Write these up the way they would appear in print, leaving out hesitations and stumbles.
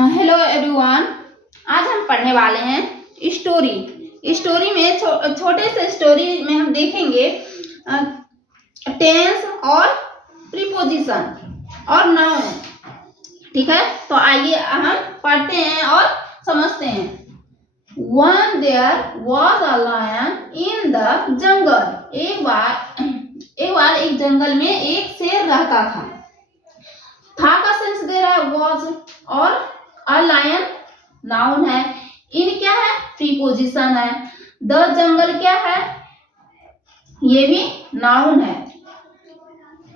Hello everyone. आज हम पढ़ने वाले हैं स्टोरी में छोटे से स्टोरी में हम देखेंगे टेंस और प्रीपोजिशन और नाउन। ठीक है, तो आइए हम पढ़ते हैं और समझते हैं। One there was a lion in the jungle। एक बार एक जंगल में एक शेर रहता था। था का सेंस दे रहा है was, और अ लायन नाउन है। इन क्या है? प्रीपोजिशन है। द जंगल क्या है? ये भी नाउन है।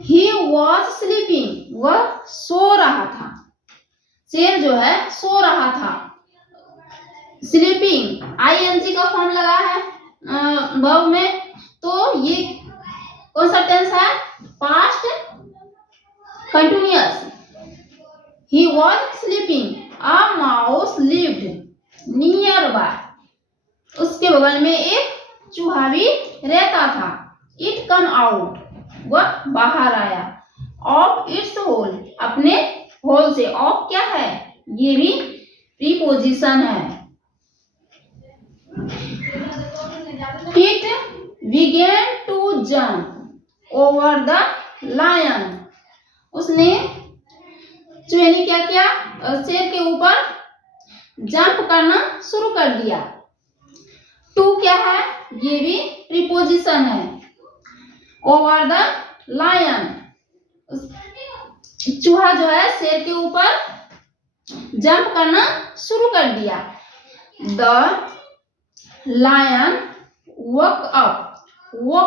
ही वॉज स्लीपिंग, वह सो रहा था। शेर जो है सो रहा था। स्लीपिंग ING का फॉर्म लगा है वर्ब में, तो ये कौन सा टेंस है? Past continuous. He was sleeping. A mouse lived nearby. उसके बगल में एक चूहा भी रहता था। It come out. वह बाहर आया। Of its hole. अपने होल से। Of क्या है? ये भी प्रीपोजिशन है। It began to jump over the lion. उसने चूहे ने क्या किया? शेर के ऊपर जंप करना शुरू कर दिया। टू क्या है? ये भी प्रीपोजिशन है। ओवर द लायन, चूहा जो है शेर के ऊपर जंप करना शुरू कर दिया। द लायन वॉक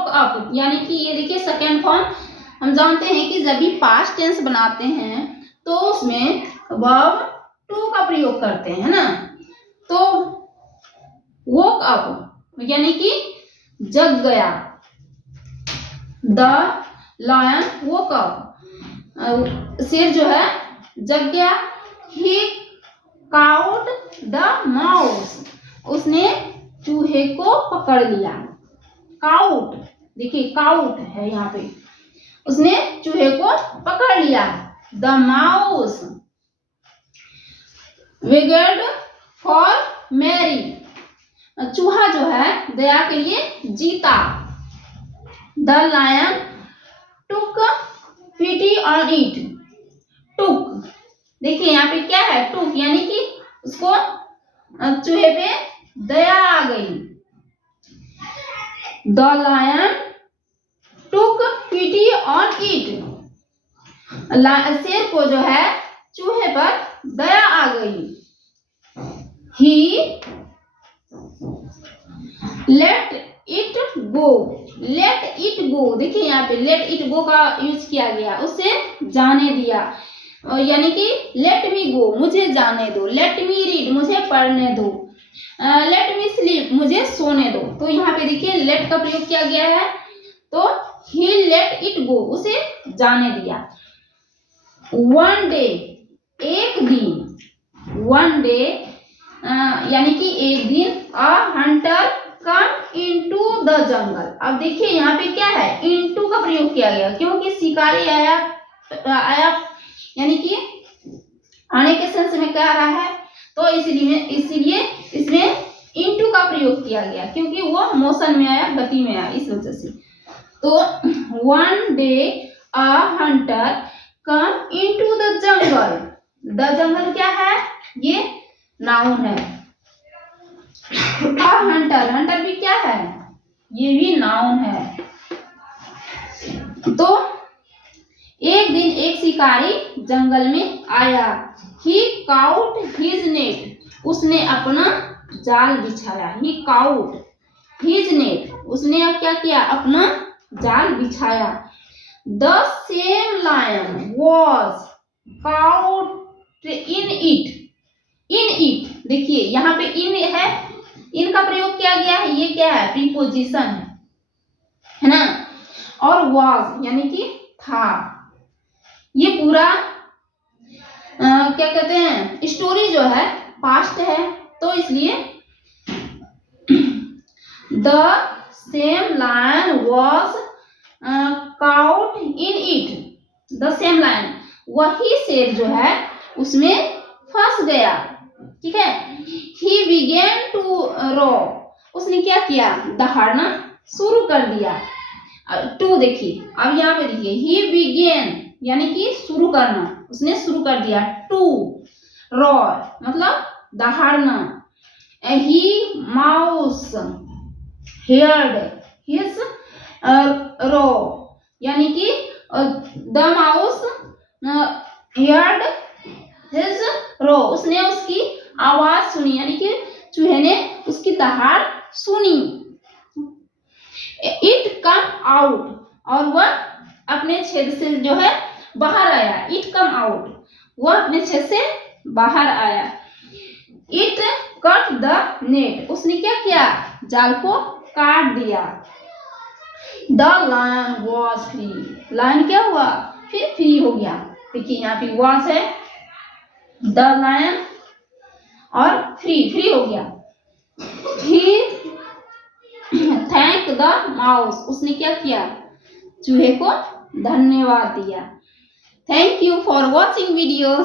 अप, यानी कि ये देखिए सेकेंड फॉर्म। हम जानते हैं कि जब भी पास्ट टेंस बनाते हैं तो उसमें वर्ब टू का प्रयोग करते हैं ना। तो वोक अप यानी कि जग गया। द लायन वोक अप, शेर जो है जग गया। ही काउट द माउस, उसने चूहे को पकड़ लिया। काउट, देखिए काउट है यहाँ पे, उसने चूहे को पकड़ लिया। The mouse begged for mercy, चूहा जो है दया के लिए जीता। The lion took pity on it. Took, देखिए यहाँ पे क्या है? टुक यानी कि उसको चूहे पे दया आ गई। The lion took pity on it, शेर को जो है चूहे पर दया आ गई। He let it go. Let it go, देखिए यहाँ पे लेट इट गो का यूज किया गया, उसे जाने दिया। यानी कि लेट मी गो, मुझे जाने दो। लेट मी रीड, मुझे पढ़ने दो। लेट मी स्लीप, मुझे सोने दो। तो यहाँ पे देखिए लेट का प्रयोग किया गया है। तो ही लेट इट गो, उसे जाने दिया। वन डे, एक दिन। वन डे यानी कि एक दिन। अ Hunter come into the jungle. अब देखिए यहाँ पे क्या है? इनटू का प्रयोग किया गया, क्योंकि शिकारी आया यानी कि आने के सेंस में कह रहा है, तो इसीलिए इसमें इनटू का प्रयोग किया गया, क्योंकि वो मोशन में आया, गति में आया, इस वजह से। तो one day a Hunter come into the jungle. The jungle क्या है? ये नाउन है। अ हंटर, हंटर भी क्या है? ये भी नाउन है। तो एक दिन एक शिकारी जंगल में आया। ही काउट हिज नेट, उसने अपना जाल बिछाया। ही काउट हिज नेट, उसने क्या किया? अपना जाल बिछाया। The same lion was caught in it. In it, देखिए यहाँ पे in है, in का प्रयोग किया गया है। ये क्या है? प्रीपोजिशन है ना। और was यानी कि था। ये पूरा क्या कहते हैं? स्टोरी जो है पास्ट है, तो इसलिए the same lion was cout in it. The same line, वही शेर जो है उसमें फंस फंस गया, ठीक है। ही बिगेन टू रो, उसने क्या किया, दहाड़ना शुरू कर दिया। टू देखिए, अब यहाँ पे देखिए, ही बिगेन यानी कि शुरू करना, उसने शुरू कर दिया। टू रो मतलब दहाड़ना। ही माउस heard his row, यानी कि the mouse heard his row, उसने उसकी आवाज सुनी, यानी कि चूहे ने उसकी दहाड़ सुनी। इट कम आउट, और वह अपने छेद से जो है बाहर आया। इट कम आउट, वह अपने छेद से बाहर आया। इट कट द नेट, उसने क्या किया, जाल को काट दिया। The lion was free, lion क्या हुआ, फिर फ्री हो गया। देखिए यहाँ पे वॉज है, द लायन और फ्री हो गया। ही थैंक द माउस, उसने क्या किया, चूहे को धन्यवाद दिया। Thank you for watching video.